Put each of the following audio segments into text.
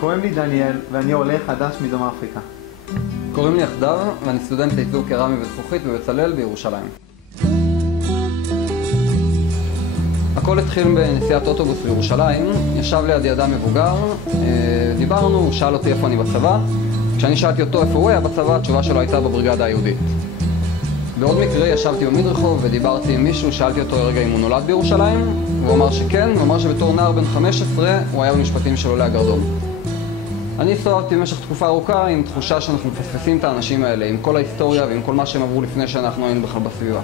קוראים לי דניאל ואני עולה חדש מדרום אפריקה. קוראים לי יחדיו ואני סטודנט לעיצוב קרמי וזכוכית בבצלאל בירושלים. הכל התחיל בנסיעת אוטובוס בירושלים, ישב לידי אדם מבוגר, דיברנו, הוא שאל אותי איפה אני בצבא. כשאני שאלתי אותו איפה הוא היה בצבא, התשובה שלו הייתה בבריגדה היהודית. בעוד מקרה ישבתי במדרחוב ודיברתי עם מישהו, שאלתי אותו רגע אם הוא נולד בירושלים, והוא אמר שכן, הוא אמר שבתור נער בן 15 הוא היה במשפטים של עולי הגרדום. אני הסתובבתי במשך תקופה ארוכה עם תחושה שאנחנו מפספסים את האנשים האלה, עם כל ההיסטוריה ועם כל מה שהם עברו לפני שאנחנו היינו בכלל בסביבה.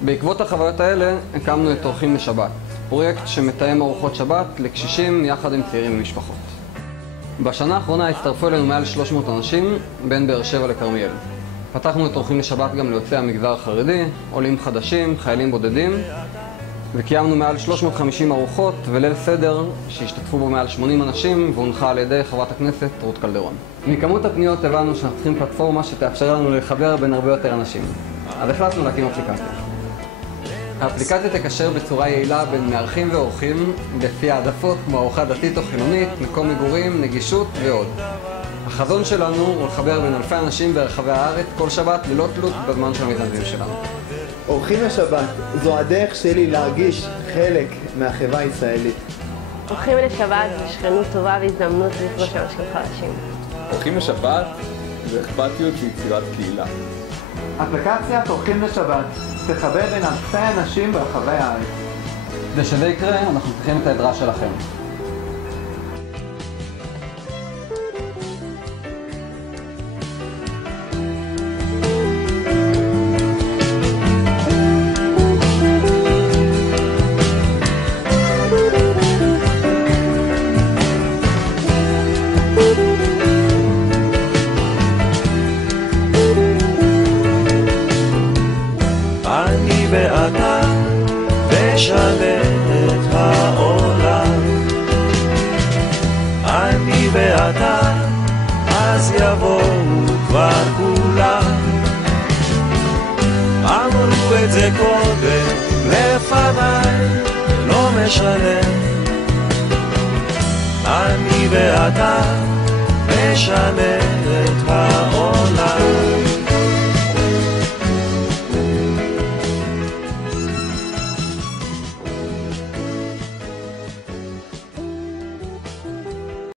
בעקבות החוויות האלה הקמנו את אורחים לשבת, פרויקט שמתאם ארוחות שבת לקשישים יחד עם צעירים ומשפחות. בשנה האחרונה הצטרפו אלינו מעל 300 אנשים בין באר שבע לכרמיאל. פתחנו את אורחים לשבת גם ליוצאי המגזר החרדי, עולים חדשים, חיילים בודדים, וקיימנו מעל 350 ארוחות וליל סדר שהשתתפו בו מעל 80 אנשים והונחה על ידי חברת הכנסת רות קלדרון. מכמות הפניות הבנו שאנחנו צריכים פלטפורמה שתאפשר לנו לחבר בין הרבה יותר אנשים. אז החלטנו להקים אפליקציה. האפליקציה תקשר בצורה יעילה בין מארחים ואורחים לפי העדפות כמו ארוחה דתית או חילונית, מקום מגורים, נגישות ועוד. החזון שלנו הוא לחבר בין אלפי אנשים ברחבי הארץ כל שבת ללא תלות בזמן של המתנדבים שלנו. אורחים לשבת זו הדרך שלי להרגיש חלק מהחברה הישראלית. אורחים לשבת זה שכנות טובה והזדמנות לפגוש אנשים חדשים. אורחים לשבת זה אכפתיות ויצירת קהילה. אפליקציית אורחים לשבת תחבר בין אלפי אנשים ברחבי הארץ. כדי שזה יקרה, אנחנו צריכים את העזרה שלכם. אני ואתה נשנה את העולם. אני ואתה, אז יבואו כבר כולם. אמרו את זה קודם לפניי, לא משנה. אני ואתה נשנה את העולם.